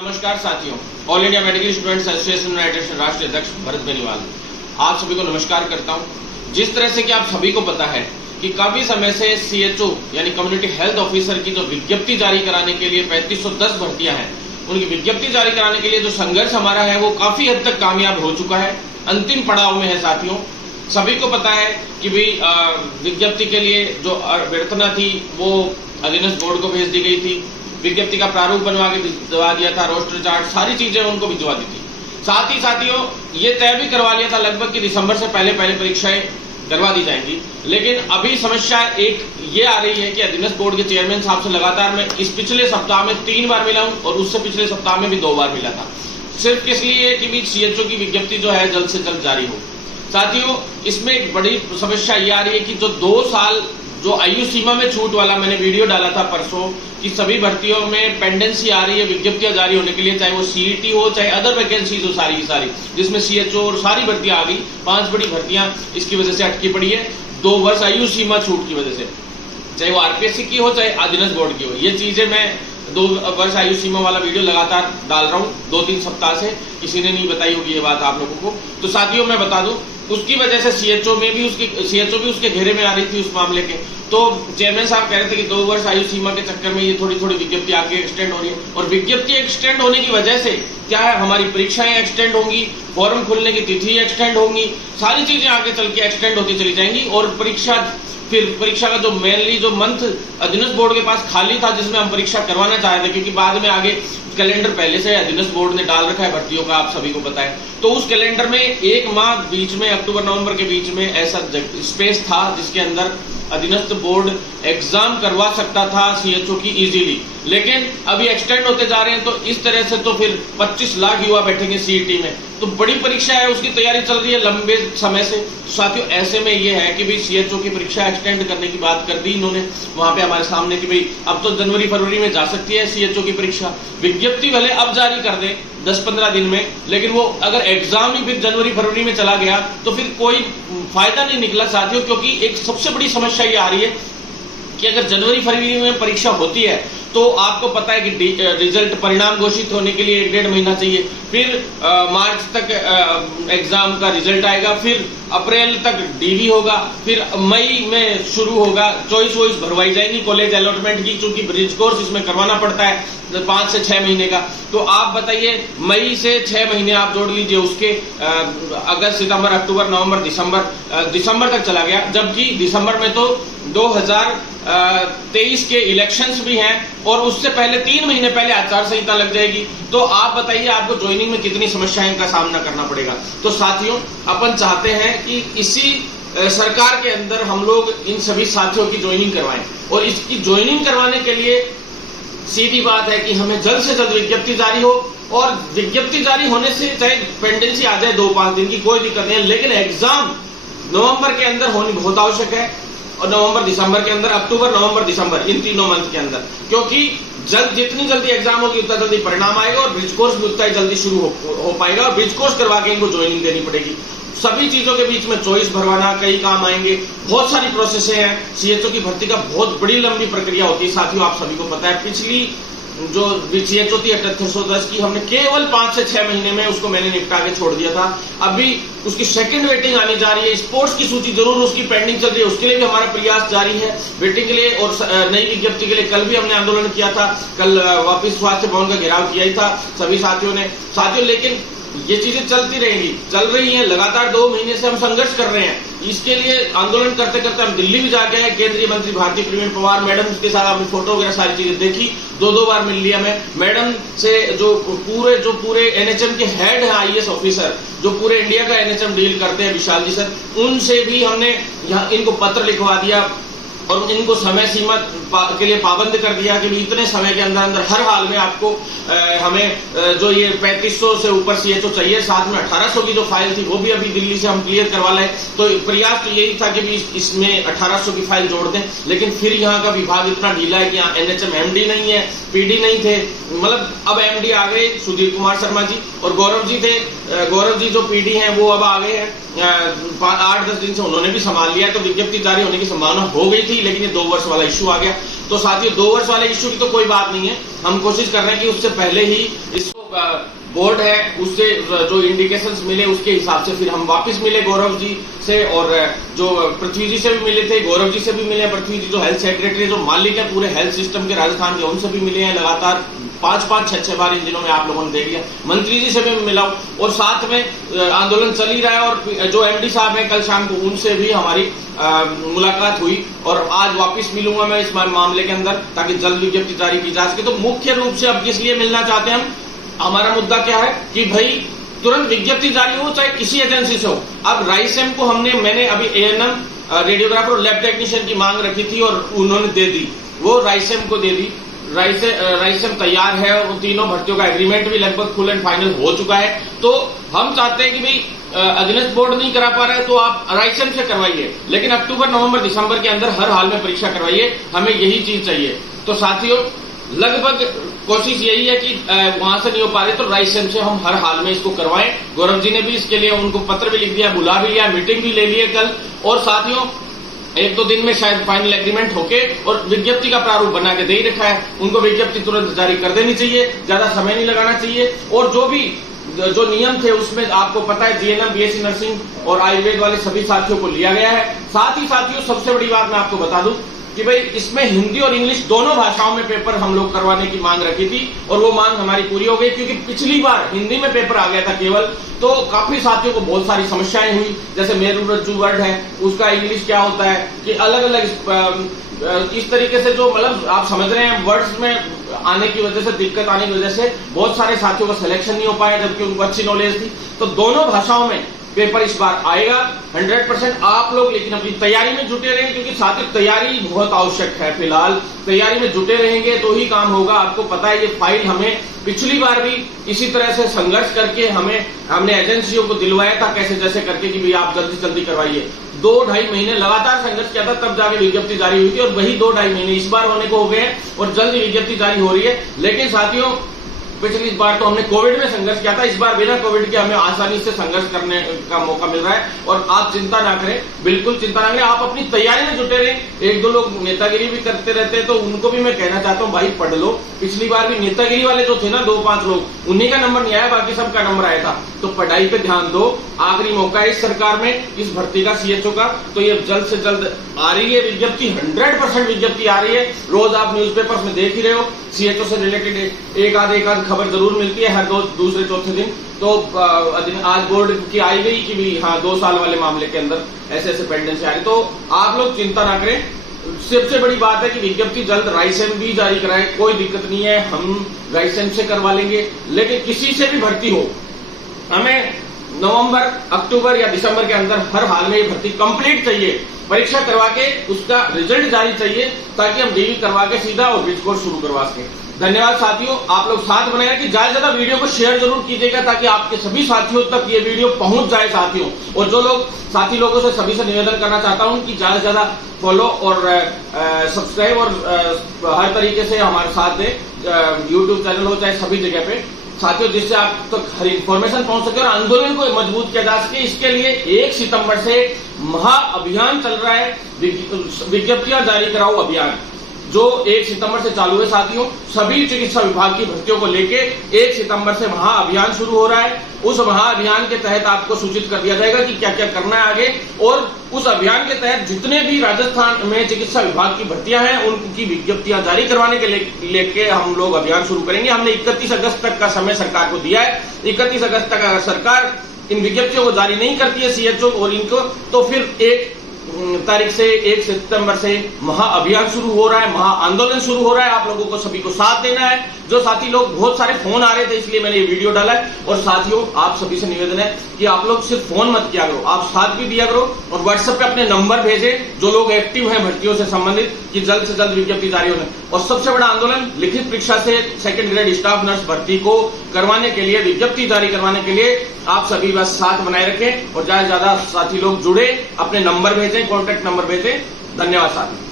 नमस्कार साथियों, all India medical students association United से राष्ट्रीय अध्यक्ष भरत बेनीवाल आप सभी को नमस्कार करता हूं। जिस तरह से कि आप सभी को पता है कि काफी समय से सीएचओ यानी कम्युनिटी हेल्थ ऑफिसर की जो विज्ञप्ति जारी कराने के लिए 3510 भर्तियां हैं, उनकी विज्ञप्ति जारी कराने के लिए जो संघर्ष हमारा है वो काफी हद तक कामयाब हो चुका है, अंतिम पड़ाव में है। साथियों, सभी को पता है कि भाई विज्ञप्ति के लिए जो अभ्यर्थना थी वो अधीनस्थ बोर्ड को भेज दी गई थी। विज्ञप्ति का प्रारूप बनवा के भिजवा दिया था, रोस्टर चार्ट सारी चीजें उनको भिजवा दी थी। साथ ही साथियों ये तय भी करवा लिया था लगभग कि दिसंबर से पहले परीक्षाएं करवा दी जाएंगी। लेकिन अभी समस्या एक ये आ रही है कि अधीनस्थ बोर्ड के चेयरमैन साहब से लगातार मैं इस पिछले सप्ताह में 3 बार मिला हूं और उससे पिछले सप्ताह में भी 2 बार मिला था, सिर्फ किस लिए कि भी सीएचओ की विज्ञप्ति जो है जल्द से जल्द जारी हो। साथियों, इसमें एक बड़ी समस्या ये आ रही है कि जो 2 साल जो आयु सीमा में छूट वाला मैंने वीडियो डाला था परसों कि सभी भर्तियों में पेंडेंसी आ रही है विज्ञप्तियां जारी होने के लिए, चाहे वो सीईटी हो चाहे अदर वैकेंसीज हो, सारी जिसमें सीएचओ और सारी भर्तियां आ गई। 5 बड़ी भर्तियां इसकी वजह से अटकी पड़ी है 2 वर्ष आयु सीमा छूट की वजह से, चाहे वो आरपीएससी की हो चाहे अधीनस्थ बोर्ड की हो। ये चीजें मैं 2 वर्ष आयु सीमा वाला वीडियो लगातार डाल रहा हूँ 2-3 सप्ताह से, किसी ने नहीं बताई होगी ये बात आप लोगों को। तो साथियों मैं बता दूं, उसकी वजह से सीएचओ भी उसके घेरे में आ रही थी उस मामले के। तो चेयरमैन साहब कह रहे थे कि 2 वर्ष आयु सीमा के चक्कर में ये थोड़ी विज्ञप्ति आगे एक्सटेंड हो रही है, और विज्ञप्ति एक्सटेंड होने की वजह से क्या है, हमारी परीक्षाएं एक्सटेंड होंगी, फॉर्म खुलने की तिथि एक्सटेंड होंगी, सारी चीजें आगे चल के एक्सटेंड होती चली जाएंगी। और परीक्षा का जो मेनली जो मंथ अधीनस्थ बोर्ड के पास खाली था जिसमें हम परीक्षा करवाना चाह रहे थे, क्योंकि बाद में आगे कैलेंडर पहले से अधीनस्थ बोर्ड ने डाल रखा है भर्तियों का, आप सभी को पता है। तो उस कैलेंडर में 1 माह बीच में अक्टूबर-नवंबर के बीच में ऐसा स्पेस था जिसके अंदर अधीनस्थ बोर्ड एग्जाम करवा सकता था सीएचओ की इजीली। लेकिन अभी एक्सटेंड होते जा रहे हैं, तो इस तरह से तो फिर 25 लाख युवा बैठेंगे सीईटी में, तो बड़ी परीक्षा है, उसकी तैयारी चल रही है लंबे समय से। साथियों, ऐसे में ये है कि भाई सीएचओ की परीक्षा एक्सटेंड करने की बात कर दी इन्होंने वहां पे हमारे सामने कि भाई अब तो जनवरी-फरवरी में जा सकती है सीएचओ की परीक्षा। विज्ञप्ति भले अब जारी कर दें 10-15 दिन में, लेकिन वो अगर एग्जाम ही फिर जनवरी-फरवरी में चला गया तो फिर कोई फायदा नहीं निकला साथियों। क्योंकि एक सबसे बड़ी समस्या ये आ रही है कि अगर जनवरी-फरवरी में परीक्षा होती है तो आपको पता है कि रिजल्ट परिणाम घोषित होने के लिए 1-1.5 महीना चाहिए, फिर मार्च तक एग्जाम का रिजल्ट आएगा, फिर अप्रैल तक डीवी होगा, फिर मई में शुरू होगा, चॉइस वॉइस भरवाई जाएगी कॉलेज अलॉटमेंट की, चूंकि ब्रिज कोर्स इसमें करवाना पड़ता है 5 से 6 महीने का। तो आप बताइए, मई से 6 महीने आप जोड़ लीजिए उसके, अगस्त, सितंबर, अक्टूबर, नवंबर, दिसंबर तक चला गया, जबकि दिसंबर में तो 2023 के इलेक्शंस भी हैं और उससे पहले 3 महीने पहले आचार संहिता लग जाएगी। तो आप बताइए आपको ज्वाइनिंग में कितनी समस्याएं का सामना करना पड़ेगा। तो साथियों, अपन चाहते हैं कि इसी सरकार के अंदर हम लोग इन सभी साथियों की ज्वाइनिंग करवाएं, और इसकी ज्वाइनिंग करवाने के लिए सीधी बात है कि हमें जल्द से जल्द विज्ञप्ति जारी हो, और विज्ञप्ति जारी होने से चाहे पेंडेंसी आ जाए 2-5 दिन की, कोई दिक्कत नहीं है, लेकिन एग्जाम नवंबर के अंदर होनी बहुत आवश्यक है, और नवंबर-दिसंबर के अंदर, अक्टूबर-नवंबर-दिसंबर, इन 3 मंथ के अंदर, क्योंकि जितनी जल्दी एग्जाम होगी उतना जल्दी परिणाम आएगा और ब्रिज कोर्स भी उतना ही जल्दी शुरू हो पाएगा, और ब्रिज कोर्स करवा के इनको ज्वाइनिंग देनी पड़ेगी। सभी चीजों के बीच में चॉइस भरवाना कई काम आएंगे, बहुत सारी प्रोसेसें हैं। सीएचओ की भर्ती का बहुत बड़ी लंबी प्रक्रिया होती है साथियों, आप सभी को पता है। पिछली जो सीएचओ थी 3810 की, हमने केवल 5 से 6 महीने में उसको मैंने निपटा के छोड़ दिया था। अभी उसकी सेकंड वेटिंग आनी जा रही है, स्पोर्ट्स की सूची जरूर उसकी पेंडिंग चल रही है, उसके लिए भी हमारा प्रयास जारी है वेटिंग के लिए। और नई विज्ञप्ति के लिए कल भी हमने आंदोलन किया था, कल वापिस स्वास्थ्य भवन का घेराव किया ही था सभी साथियों ने। लेकिन ये चीजें चलती रहेंगी, चल रही हैं, लगातार 2 महीने से हम संघर्ष कर रहे हैं। इसके लिए आंदोलन करते करते हम दिल्ली भी जाके आए, केंद्रीय मंत्री भारती प्रवीण पवार मैडम के साथ आपने फोटो वगैरह सारी चीजें देखी, 2-2 बार मिल लिया मैं मैडम से। जो पूरे एनएचएम के हेड हैं आईएएस ऑफिसर, जो पूरे इंडिया का एनएचएम डील करते हैं, विशाल जी सर, उनसे भी हमने इनको पत्र लिखवा दिया और इनको समय सीमा के लिए पाबंद कर दिया कि इतने समय के अंदर हर हाल में आपको हमें जो ये 3500 से ऊपर सीएचओ चाहिए, साथ में 1800 की जो फाइल थी वो भी अभी दिल्ली से हम क्लियर करवा लाए। तो प्रयास तो यही था कि भी इसमें 1800 की फाइल जोड़ दें, लेकिन फिर यहाँ का विभाग इतना ढीला है कि यहाँ एनएचएम एमडी नहीं है, पीडी नहीं थे, मतलब अब एमडी आ गए सुधीर कुमार शर्मा जी, और गौरव जी थे, गौरव जी जो पीडी हैं वो अब आ गए हैं, 8-10 दिन से उन्होंने भी संभाल लिया है। तो विज्ञप्ति जारी होने की संभावना हो गई थी, लेकिन ये 2 वर्ष वाला इश्यू आ गया। तो साथियों 2 वर्ष वाले इश्यू की तो कोई बात नहीं है, हम कोशिश कर रहे हैं कि उससे पहले ही इसको बोर्ड है उससे जो इंडिकेशंस मिले उसके हिसाब से फिर हम वापस मिले गौरव जी से, और जो पृथ्वी जी से भी मिले थे, गौरव जी से भी मिले, पृथ्वी जी जो हेल्थ सेक्रेटरी जो मालिक है पूरे हेल्थ सिस्टम के राजस्थान के, उनसे भी मिले हैं लगातार 5-5, 6-6 बार इन दिनों में आप लोगों ने देख लिया। मंत्री जी से भी मिला और साथ में आंदोलन चल ही रहा है, और जो एमडी साहब हैं कल शाम को उनसे भी हमारी मुलाकात हुई, और आज वापस मिलूंगा मैं इस मामले के अंदर ताकि जल्द विज्ञप्ति जारी की जा सके। तो मुख्य रूप से अब किस लिए मिलना चाहते हैं हम, हमारा मुद्दा क्या है कि भाई तुरंत विज्ञप्ति जारी हो चाहे किसी एजेंसी से हो। अब राइसेम को मैंने अभी एएनएम, रेडियोग्राफर और लैब टेक्नीशियन की मांग रखी थी और उन्होंने दे दी, वो राइसेम को दे दी। राइसेम तैयार है और तीनों भर्तियों का एग्रीमेंट भी लगभग फुल एंड फाइनल हो चुका है। तो हम चाहते हैं कि भाई अगेंस्ट बोर्ड नहीं करा पा रहे तो आप राइसेम से करवाइए, लेकिन अक्टूबर, नवंबर, दिसंबर के अंदर हर हाल में परीक्षा करवाइए, हमें यही चीज चाहिए। तो साथियों लगभग कोशिश यही है कि वहां से नहीं हो पा रही तो राइसेम से हम हर हाल में इसको करवाएं। गौरव जी ने भी इसके लिए उनको पत्र भी लिख दिया, बुला भी लिया, मीटिंग भी ले ली है कल, और साथियों 1-2 दिन में शायद फाइनल एग्रीमेंट होके और विज्ञप्ति का प्रारूप बना के दे ही रखा है, उनको विज्ञप्ति तुरंत जारी कर देनी चाहिए, ज्यादा समय नहीं लगाना चाहिए। और जो नियम थे उसमें आपको पता है जीएनएम, बीएससी नर्सिंग और आयुर्वेद वाले सभी साथियों को लिया गया है। साथ ही साथियों सबसे बड़ी बात मैं आपको बता दूं कि भाई इसमें हिंदी और इंग्लिश दोनों भाषाओं में पेपर हम लोग करवाने की मांग रखी थी, और वो मांग हमारी पूरी हो गई, क्योंकि पिछली बार हिंदी में पेपर आ गया था केवल, तो काफी साथियों को बहुत सारी समस्याएं हुई। जैसे मेरुरज्जु वर्ड है उसका इंग्लिश क्या होता है कि अलग अलग इस तरीके से जो मतलब आप समझ रहे हैं वर्ड्स में आने की वजह से, दिक्कत आने की वजह से बहुत सारे साथियों का सिलेक्शन नहीं हो पाया, जबकि उनको अच्छी नॉलेज थी। तो दोनों भाषाओं में पेपर इस बार आएगा 100%। आप लोग लेकिन अपनी तैयारी में जुटे रहें, क्योंकि साथियों तैयारी बहुत आवश्यक है। फिलहाल तैयारी में जुटे रहेंगे तो ही काम होगा। आपको पता है ये फाइल हमें पिछली बार भी इसी तरह से संघर्ष करके हमने एजेंसियों को दिलवाया था कैसे जैसे करके कि भाई आप जल्दी जल्दी करवाइए। 2-2.5 महीने लगातार संघर्ष किया था, तब जाके विज्ञप्ति जारी हुई थी, और वही 2-2.5 महीने इस बार होने को हो गए हैं और जल्द विज्ञप्ति जारी हो रही है। लेकिन साथियों पिछली बार तो हमने कोविड में संघर्ष किया था, इस बार बिना कोविड के हमें आसानी से संघर्ष करने का मौका मिल रहा है। और आप चिंता ना करें, बिल्कुल चिंता ना करें, आप अपनी तैयारी में जुटे रहें। 1-2 लोग नेतागिरी भी करते रहते हैं, तो उनको भी मैं कहना चाहता हूँ भाई पढ़ लो। पिछली बार भी नेतागिरी वाले जो थे ना 2-5 लोग, उन्हीं का नंबर नहीं आया, बाकी सबका नंबर आया था। तो पढ़ाई पे ध्यान दो, आखिरी मौका है इस सरकार में इस भर्ती का, सीएचओ का। तो ये जल्द से जल्द आ रही है विज्ञप्ति, 100% विज्ञप्ति आ रही है। रोज आप न्यूज़पेपर्स में देख ही रहे हो, सीएचओ से रिलेटेड एक आध खबर जरूर मिलती है हर दूसरे चौथे दिन। तो आज बोर्ड की आई गई कि भी हाँ 2 साल वाले मामले के अंदर ऐसे पेंडेंसी आ रही। तो आप लोग चिंता ना करें, सबसे बड़ी बात है कि विज्ञप्ति जल्द राइसेम भी जारी कराए, कोई दिक्कत नहीं है, हम राइसेम से करवा लेंगे। लेकिन किसी से भी भर्ती हो, हमें नवंबर, अक्टूबर या दिसंबर के अंदर हर हाल में ये भर्ती कंप्लीट चाहिए। परीक्षा करवा के उसका रिजल्ट जारी चाहिए, ताकि हम डीवी करवा के सीधा और ब्रिज कोर्स शुरू करवा सके। धन्यवाद साथियों, आप लोग साथ बनाए कि ज्यादा ज्यादा वीडियो को शेयर जरूर कीजिएगा, ताकि आपके सभी साथियों तक ये वीडियो पहुंच जाए साथियों। और जो लोग साथी लोगों से सभी से निवेदन करना चाहता हूं कि ज्यादा से ज्यादा फॉलो और सब्सक्राइब और हर तरीके से हमारे साथ दें, यूट्यूब चैनल हो चाहे सभी जगह पे साथियों, जिससे आप तक हर इंफॉर्मेशन पहुंच सके और आंदोलन को मजबूत किया जा सके। इसके लिए 1 सितंबर से महाअभियान चल रहा है, विज्ञप्तियां जारी कराओ अभियान, जो 1 सितंबर से चालू है साथियों। सभी चिकित्सा विभाग की भर्तियों को लेके 1 सितंबर से महाअभियान शुरू हो रहा है। उस महाअभियान के तहत आपको सूचित कर दिया जाएगा कि क्या क्या करना है आगे, और उस अभियान के तहत जितने भी राजस्थान में चिकित्सा विभाग की भर्तियां हैं उनकी विज्ञप्तियां जारी करवाने के लेके हम लोग अभियान शुरू करेंगे। हमने 31 अगस्त तक का समय सरकार को दिया है। 31 अगस्त तक अगर सरकार इन विज्ञप्तियों को जारी नहीं करती है सीएचओ और इनको, तो फिर 1 तारीख से 1 सितंबर से महाअभियान शुरू हो रहा है, महाआंदोलन शुरू हो रहा है। आप लोगों को सभी को साथ देना है। जो साथी लोग, बहुत सारे फोन आ रहे थे इसलिए मैंने ये वीडियो डाला है। और साथियों आप सभी से निवेदन है कि आप लोग सिर्फ फोन मत किया करो, आप साथ भी दिया करो और व्हाट्सएप पे अपने नंबर भेजें जो लोग एक्टिव हैं भर्तियों से संबंधित, कि जल्द से जल्द विज्ञप्ति जारी होने। और सबसे बड़ा आंदोलन लिखित परीक्षा से 2nd ग्रेड स्टाफ नर्स भर्ती को करवाने के लिए, विज्ञप्ति जारी करवाने के लिए आप सभी बस साथ बनाए रखें और ज्यादा से ज्यादा साथी लोग जुड़े, अपने नंबर भेजें, कॉन्टैक्ट नंबर भेजें। धन्यवाद साथी।